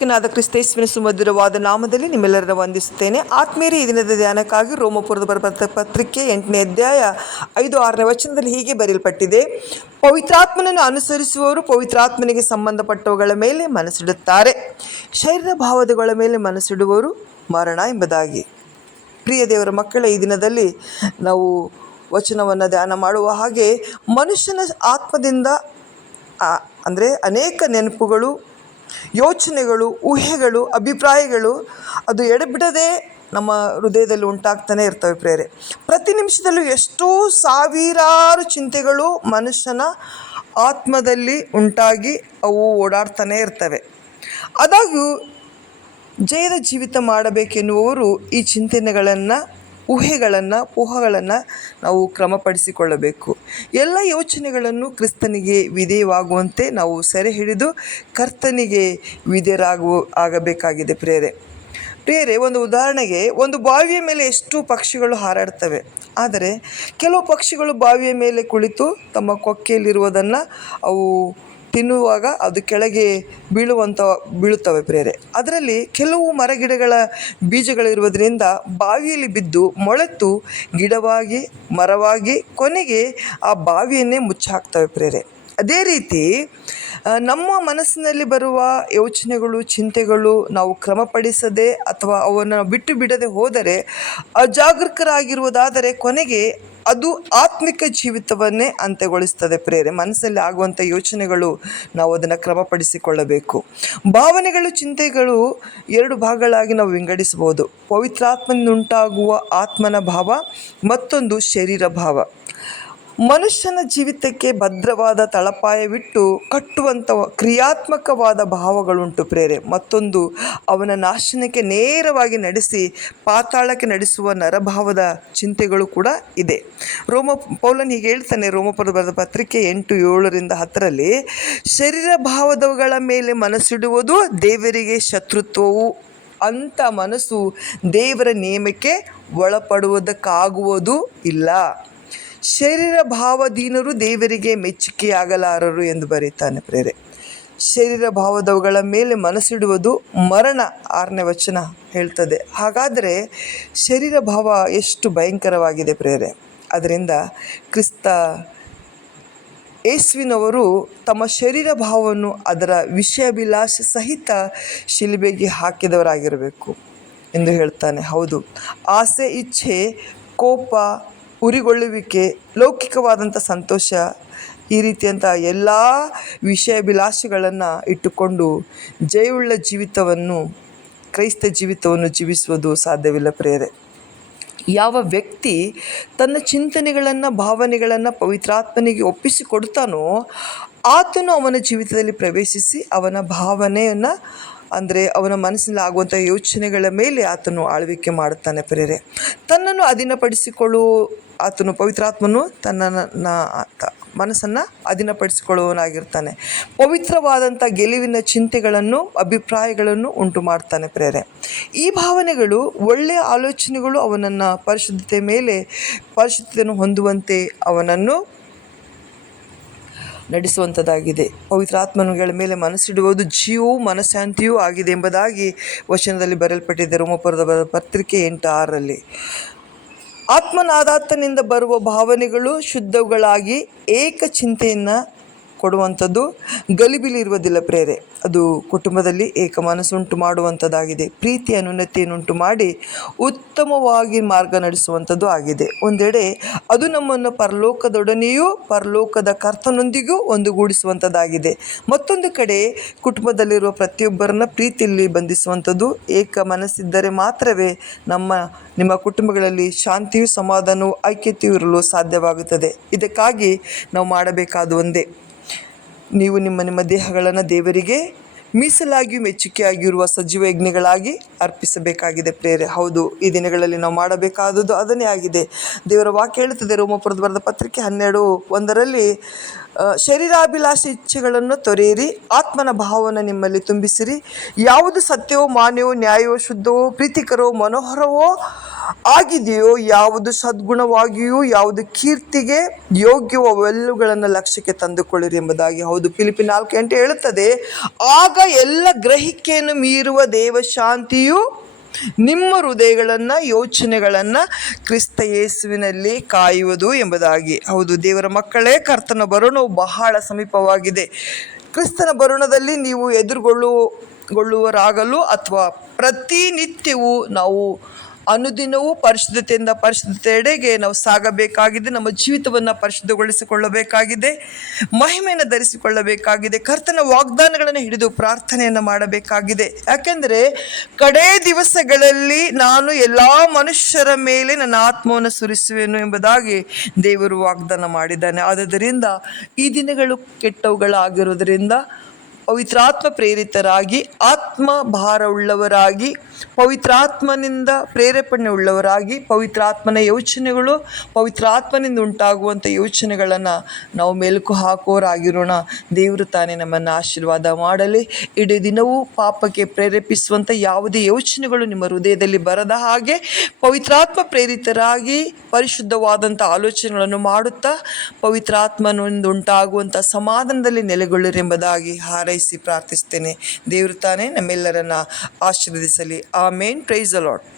ನಾದ ಕ್ರಿಸ್ತೇಶ್ವರ ಸುಮಧುರವಾದ ನಾಮದಲ್ಲಿ ನಿಮ್ಮೆಲ್ಲರನ್ನ ವಂದಿಸುತ್ತೇನೆ. ಆತ್ಮೀಯರೇ, ಈ ದಿನದ ಧ್ಯಾನಕ್ಕಾಗಿ ರೋಮಪುರದ ಬರೆದ ಪತ್ರಿಕೆ 8ನೇ ಅಧ್ಯಾಯ 5-6ನೇ ವಚನದಲ್ಲಿ ಹೀಗೆ ಬರೆಯಲ್ಪಟ್ಟಿದೆ: ಪವಿತ್ರಾತ್ಮನನ್ನು ಅನುಸರಿಸುವವರು ಪವಿತ್ರಾತ್ಮನಿಗೆ ಸಂಬಂಧಪಟ್ಟವುಗಳ ಮೇಲೆ ಮನಸ್ಸಿಡುತ್ತಾರೆ, ಶರೀರ ಭಾವದಗಳ ಮೇಲೆ ಮನಸ್ಸಿಡುವವರು ಮರಣ ಎಂಬುದಾಗಿ. ಪ್ರಿಯ ದೇವರ ಮಕ್ಕಳ, ಈ ದಿನದಲ್ಲಿ ನಾವು ವಚನವನ್ನು ಧ್ಯಾನ ಮಾಡುವ ಹಾಗೆ ಮನುಷ್ಯನ ಆತ್ಮದಿಂದ ಅಂದರೆ ಅನೇಕ ನೆನಪುಗಳು, ಯೋಚನೆಗಳು, ಊಹೆಗಳು, ಅಭಿಪ್ರಾಯಗಳು ಅದು ಎಡೆಬಿಡದೆ ನಮ್ಮ ಹೃದಯದಲ್ಲಿ ಉಂಟಾಗ್ತಾನೆ ಇರ್ತವೆ. ಪ್ರೇರೆ, ಪ್ರತಿ ನಿಮಿಷದಲ್ಲೂ ಎಷ್ಟೋ ಸಾವಿರಾರು ಚಿಂತೆಗಳು ಮನುಷ್ಯನ ಆತ್ಮದಲ್ಲಿ ಉಂಟಾಗಿ ಅವು ಓಡಾಡ್ತಾನೆ ಇರ್ತವೆ. ಆದಾಗ್ಯೂ ಜಯದ ಜೀವಿತ ಮಾಡಬೇಕೆನ್ನುವವರು ಈ ಚಿಂತನೆಗಳನ್ನು, ಊಹೆಗಳನ್ನು ನಾವು ಕ್ರಮಪಡಿಸಿಕೊಳ್ಳಬೇಕು. ಎಲ್ಲ ಯೋಚನೆಗಳನ್ನು ಕ್ರಿಸ್ತನಿಗೆ ವಿಧೇಯವಾಗುವಂತೆ ನಾವು ಸೆರೆ ಹಿಡಿದು ಕರ್ತನಿಗೆ ಆಗಬೇಕಾಗಿದೆ. ಪ್ರಿಯರೇ, ಒಂದು ಉದಾಹರಣೆಗೆ, ಒಂದು ಬಾವಿಯ ಮೇಲೆ ಎಷ್ಟು ಪಕ್ಷಿಗಳು ಹಾರಾಡ್ತವೆ. ಆದರೆ ಕೆಲವು ಪಕ್ಷಿಗಳು ಬಾವಿಯ ಮೇಲೆ ಕುಳಿತು ತಮ್ಮ ಕೊಕ್ಕೆಯಲ್ಲಿರುವುದನ್ನು ಅವು ತಿನ್ನುವಾಗ ಅದು ಕೆಳಗೆ ಬೀಳುತ್ತವೆ. ಪ್ರೇರೆ, ಅದರಲ್ಲಿ ಕೆಲವು ಮರಗಿಡಗಳ ಬೀಜಗಳಿರುವುದರಿಂದ ಬಾವಿಯಲ್ಲಿ ಬಿದ್ದು ಮೊಳೆತು ಗಿಡವಾಗಿ, ಮರವಾಗಿ, ಕೊನೆಗೆ ಆ ಬಾವಿಯನ್ನೇ ಮುಚ್ಚಾಕ್ತವೆ. ಪ್ರೇರೆ, ಅದೇ ರೀತಿ ನಮ್ಮ ಮನಸ್ಸಿನಲ್ಲಿ ಬರುವ ಯೋಚನೆಗಳು, ಚಿಂತೆಗಳು ನಾವು ಕ್ರಮಪಡಿಸದೆ ಅಥವಾ ಅವನ್ನು ಬಿಟ್ಟು ಬಿಡದೆ ಹೋದರೆ, ಅಜಾಗರೂಕರಾಗಿರುವುದಾದರೆ ಕೊನೆಗೆ ಅದು ಆತ್ಮಿಕ ಜೀವಿತವನ್ನೇ ಅಂತ್ಯಗೊಳಿಸ್ತದೆ. ಪ್ರೇರೆ, ಮನಸ್ಸಲ್ಲಿ ಆಗುವಂಥ ಯೋಚನೆಗಳು ನಾವು ಅದನ್ನು ಕ್ರಮಪಡಿಸಿಕೊಳ್ಳಬೇಕು. ಭಾವನೆಗಳು, ಚಿಂತೆಗಳು 2 ಭಾಗಗಳಾಗಿ ನಾವು ವಿಂಗಡಿಸಬಹುದು. ಪವಿತ್ರಾತ್ಮನಿಂದುಂಟಾಗುವ ಆತ್ಮನ ಭಾವ, ಮತ್ತೊಂದು ಶರೀರ ಭಾವ. ಮನುಷ್ಯನ ಜೀವಿತಕ್ಕೆ ಭದ್ರವಾದ ತಳಪಾಯವಿಟ್ಟು ಕಟ್ಟುವಂಥ ಕ್ರಿಯಾತ್ಮಕವಾದ ಭಾವಗಳುಂಟು. ಪ್ರೇರೆ, ಮತ್ತೊಂದು ಅವನ ನಾಶನಕ್ಕೆ ನೇರವಾಗಿ ನಡೆಸಿ ಪಾತಾಳಕ್ಕೆ ನಡೆಸುವ ನರಭಾವದ ಚಿಂತೆಗಳು ಕೂಡ ಇದೆ. ಪೌಲನು ಹೀಗೆ ಹೇಳ್ತಾನೆ, ರೋಮಪುರದ ಬರೆದ ಪತ್ರಿಕೆ 8:7-10 ಶರೀರ ಭಾವದವುಗಳ ಮೇಲೆ ಮನಸ್ಸಿಡುವುದು ದೇವರಿಗೆ ಶತ್ರುತ್ವವು. ಅಂಥ ಮನಸ್ಸು ದೇವರ ನಿಯಮಕ್ಕೆ ಒಳಪಡುವುದಕ್ಕಾಗುವುದೂ ಇಲ್ಲ. ಶರೀರ ಭಾವದೀನರು ದೇವರಿಗೆ ಮೆಚ್ಚುಗೆಯಾಗಲಾರರು ಎಂದು ಬರೀತಾನೆ. ಪ್ರೇರೆ, ಶರೀರ ಭಾವದವುಗಳ ಮೇಲೆ ಮನಸ್ಸಿಡುವುದು ಮರಣ, 6ನೇ ವಚನ ಹೇಳ್ತದೆ. ಹಾಗಾದರೆ ಶರೀರ ಭಾವ ಎಷ್ಟು ಭಯಂಕರವಾಗಿದೆ. ಪ್ರೇರೆ, ಅದರಿಂದ ಕ್ರಿಸ್ತ ಯೇಸುವಿನವರು ತಮ್ಮ ಶರೀರ ಭಾವವನ್ನು ಅದರ ವಿಷಯಾಭಿಲಾಷೆ ಸಹಿತ ಶಿಲುಬೆಗೆ ಹಾಕಿದವರಾಗಿರಬೇಕು ಎಂದು ಹೇಳ್ತಾನೆ. ಹೌದು, ಆಸೆ, ಇಚ್ಛೆ, ಕೋಪ, ಉರಿಗೊಳ್ಳುವಿಕೆ, ಲೌಕಿಕವಾದಂಥ ಸಂತೋಷ, ಈ ರೀತಿಯಂಥ ಎಲ್ಲ ವಿಷಯಾಭಿಲಾಷೆಗಳನ್ನು ಇಟ್ಟುಕೊಂಡು ಜಯವುಳ್ಳ ಜೀವಿತವನ್ನು, ಕ್ರೈಸ್ತ ಜೀವಿತವನ್ನು ಜೀವಿಸುವುದು ಸಾಧ್ಯವಿಲ್ಲ. ಪ್ರೇರೆ, ಯಾವ ವ್ಯಕ್ತಿ ತನ್ನ ಚಿಂತನೆಗಳನ್ನು, ಭಾವನೆಗಳನ್ನು ಪವಿತ್ರಾತ್ಮನಿಗೆ ಒಪ್ಪಿಸಿಕೊಡ್ತಾನೋ ಆತನು ಅವನ ಜೀವಿತದಲ್ಲಿ ಪ್ರವೇಶಿಸಿ ಅವನ ಭಾವನೆಯನ್ನು, ಅಂದರೆ ಅವನ ಮನಸ್ಸಿನಲ್ಲಿ ಆಗುವಂಥ ಯೋಚನೆಗಳ ಮೇಲೆ ಆತನು ಆಳ್ವಿಕೆ ಮಾಡುತ್ತಾನೆ. ಪ್ರೇರೆ, ತನ್ನನ್ನು ಆತನು ಪವಿತ್ರಾತ್ಮನು ತನ್ನ ಮನಸ್ಸನ್ನು ಅಧೀನಪಡಿಸಿಕೊಳ್ಳುವವನಾಗಿರ್ತಾನೆ. ಪವಿತ್ರವಾದಂಥ ಗೆಲುವಿನ ಚಿಂತೆಗಳನ್ನು, ಅಭಿಪ್ರಾಯಗಳನ್ನು ಉಂಟು ಮಾಡ್ತಾನೆ. ಪ್ರೇರೆ, ಈ ಭಾವನೆಗಳು, ಒಳ್ಳೆಯ ಆಲೋಚನೆಗಳು ಅವನನ್ನು ಪರಿಶುದ್ಧತೆಯನ್ನು ಹೊಂದುವಂತೆ ಅವನನ್ನು ನಡೆಸುವಂಥದ್ದಾಗಿದೆ. ಪವಿತ್ರಾತ್ಮನುಗಳ ಮೇಲೆ ಮನಸ್ಸಿಡುವುದು ಜೀವವೂ ಮನಃಶಾಂತಿಯೂ ಆಗಿದೆ ಎಂಬುದಾಗಿ ವಚನದಲ್ಲಿ ಬರೆಯಲ್ಪಟ್ಟಿದೆ. ರೋಮಪುರದ ಪತ್ರಿಕೆ 8:6 ಆತ್ಮನಾದಾತನಿಂದ ಬರುವ ಭಾವನೆಗಳು ಶುದ್ಧಗಳಾಗಿ ಏಕ ಚಿಂತೆಯನ್ನು ಕೊಡುವಂಥದ್ದು, ಗಲಿಬಿಲಿರುವುದಿಲ್ಲ. ಪ್ರೇರೆ, ಅದು ಕುಟುಂಬದಲ್ಲಿ ಏಕ ಮನಸ್ಸುಂಟು ಮಾಡುವಂಥದ್ದಾಗಿದೆ. ಪ್ರೀತಿಯ ಅನುನ್ನತಿಯನ್ನುಂಟು ಮಾಡಿ ಉತ್ತಮವಾಗಿ ಮಾರ್ಗ ನಡೆಸುವಂಥದ್ದು ಆಗಿದೆ. ಒಂದೆಡೆ ಅದು ನಮ್ಮನ್ನು ಪರಲೋಕದೊಡನೆಯೂ ಪರಲೋಕದ ಕರ್ತನೊಂದಿಗೂ ಒಂದುಗೂಡಿಸುವಂಥದ್ದಾಗಿದೆ. ಮತ್ತೊಂದು ಕಡೆ ಕುಟುಂಬದಲ್ಲಿರುವ ಪ್ರತಿಯೊಬ್ಬರನ್ನ ಪ್ರೀತಿಯಲ್ಲಿ ಬಂಧಿಸುವಂಥದ್ದು. ಏಕ ಮನಸ್ಸಿದ್ದರೆ ಮಾತ್ರವೇ ನಿಮ್ಮ ಕುಟುಂಬಗಳಲ್ಲಿ ಶಾಂತಿಯು, ಸಮಾಧಾನವು, ಐಕ್ಯತೆಯು ಇರಲು ಸಾಧ್ಯವಾಗುತ್ತದೆ. ಇದಕ್ಕಾಗಿ ನಾವು ಮಾಡಬೇಕಾದ ಒಂದೇ, ನೀವು ನಿಮ್ಮ ದೇಹಗಳನ್ನು ದೇವರಿಗೆ ಮೀಸಲಾಗಿಯೂ ಮೆಚ್ಚುಗೆಯಾಗಿರುವ ಸಜೀವ ಯಜ್ಞಗಳಾಗಿ ಅರ್ಪಿಸಬೇಕಾಗಿದೆ. ಪ್ರೇರೆ, ಹೌದು, ಈ ದಿನಗಳಲ್ಲಿ ನಾವು ಮಾಡಬೇಕಾದದ್ದು ಅದನ್ನೇ ಆಗಿದೆ. ದೇವರ ವಾಕ್ಯ ಹೇಳುತ್ತದೆ, ರೋಮಪುರದ ಬರೆದ ಪತ್ರಿಕೆ 12:1 ಶರೀರಾಭಿಲಾಷೆ ಇಚ್ಛೆಗಳನ್ನು ತೊರೆಯಿರಿ, ಆತ್ಮನ ಭಾವವನ್ನು ನಿಮ್ಮಲ್ಲಿ ತುಂಬಿಸಿರಿ. ಯಾವುದು ಸತ್ಯವೋ, ಮಾನ್ಯವೋ, ನ್ಯಾಯವೋ, ಶುದ್ಧವೋ, ಪ್ರೀತಿಕರವೋ, ಮನೋಹರವೋ ಆಗಿದೆಯೋ, ಯಾವುದು ಸದ್ಗುಣವಾಗಿಯೂ ಯಾವುದು ಕೀರ್ತಿಗೆ ಯೋಗ್ಯವೋ ಅವೆಲ್ಲವುಗಳನ್ನು ಲಕ್ಷ್ಯಕ್ಕೆ ತಂದುಕೊಳ್ಳಿರಿ ಎಂಬುದಾಗಿ. ಹೌದು, ಫಿಲಿಪ್ಪಿ 4:8 ಹೇಳುತ್ತದೆ, ಆಗ ಆಗ ಎಲ್ಲ ಗ್ರಹಿಕೆಯನ್ನು ಮೀರುವ ದೇವಶಾಂತಿಯು ನಿಮ್ಮ ಹೃದಯಗಳನ್ನು, ಯೋಚನೆಗಳನ್ನು ಕ್ರಿಸ್ತ ಯೇಸುವಿನಲ್ಲಿ ಕಾಯುವುದು ಎಂಬುದಾಗಿ. ಹೌದು ದೇವರ ಮಕ್ಕಳೇ, ಕರ್ತನ ಬರುಣವು ಬಹಳ ಸಮೀಪವಾಗಿದೆ. ಕ್ರಿಸ್ತನ ಬರುಣದಲ್ಲಿ ನೀವು ಎದುರುಗೊಳ್ಳುವರಾಗಲು ಅಥವಾ ಪ್ರತಿನಿತ್ಯವೂ ನಾವು ಅನುದಿನವೂ ಪರಿಶುದ್ಧತೆಯಿಂದ ಪರಿಶುದ್ಧತೆಯೆಡೆಗೆ ನಾವು ಸಾಗಬೇಕಾಗಿದೆ. ನಮ್ಮ ಜೀವಿತವನ್ನು ಪರಿಶುದ್ಧಗೊಳಿಸಿಕೊಳ್ಳಬೇಕಾಗಿದೆ, ಮಹಿಮೆಯನ್ನು ಧರಿಸಿಕೊಳ್ಳಬೇಕಾಗಿದೆ, ಕರ್ತನ ವಾಗ್ದಾನಗಳನ್ನು ಹಿಡಿದು ಪ್ರಾರ್ಥನೆಯನ್ನು ಮಾಡಬೇಕಾಗಿದೆ. ಯಾಕೆಂದರೆ ಕಡೇ ದಿವಸಗಳಲ್ಲಿ ನಾನು ಎಲ್ಲ ಮನುಷ್ಯರ ಮೇಲೆ ನನ್ನ ಆತ್ಮವನ್ನು ಸುರಿಸುವೆನು ಎಂಬುದಾಗಿ ದೇವರು ವಾಗ್ದಾನ ಮಾಡಿದ್ದಾನೆ. ಆದ್ದರಿಂದ ಈ ದಿನಗಳು ಕೆಟ್ಟವುಗಳಾಗಿರುವುದರಿಂದ ಪವಿತ್ರಾತ್ಮ ಪ್ರೇರಿತರಾಗಿ, ಆತ್ಮ ಭಾರವುಳ್ಳವರಾಗಿ, ಪವಿತ್ರಾತ್ಮನಿಂದ ಪ್ರೇರೇಪಣೆ ಉಳ್ಳವರಾಗಿ, ಪವಿತ್ರಾತ್ಮನ ಯೋಚನೆಗಳು, ಪವಿತ್ರಾತ್ಮನಿಂದ ಉಂಟಾಗುವಂಥ ಯೋಚನೆಗಳನ್ನು ನಾವು ಮೆಲುಕು ಹಾಕುವವರಾಗಿರೋಣ. ದೇವರು ತಾನೇ ನಮ್ಮನ್ನು ಆಶೀರ್ವಾದ ಮಾಡಲಿ. ಇಡೀ ದಿನವೂ ಪಾಪಕ್ಕೆ ಪ್ರೇರೇಪಿಸುವಂಥ ಯಾವುದೇ ಯೋಚನೆಗಳು ನಿಮ್ಮ ಹೃದಯದಲ್ಲಿ ಬರದ ಹಾಗೆ ಪವಿತ್ರಾತ್ಮ ಪ್ರೇರಿತರಾಗಿ ಪರಿಶುದ್ಧವಾದಂಥ ಆಲೋಚನೆಗಳನ್ನು ಮಾಡುತ್ತಾ ಪವಿತ್ರಾತ್ಮನಿಂದ ಉಂಟಾಗುವಂಥ ಸಮಾಧಾನದಲ್ಲಿ ನೆಲೆಗೊಳ್ಳಿರೆಂಬುದಾಗಿ ಹಾರೈಸಿ ಪ್ರಾರ್ಥಿಸ್ತೇನೆ. ದೇವರು ತಾನೇ ನಮ್ಮೆಲ್ಲರನ್ನ ಆಶೀರ್ವದಿಸಲಿ. ಆಮೇನ್. Praise the lord.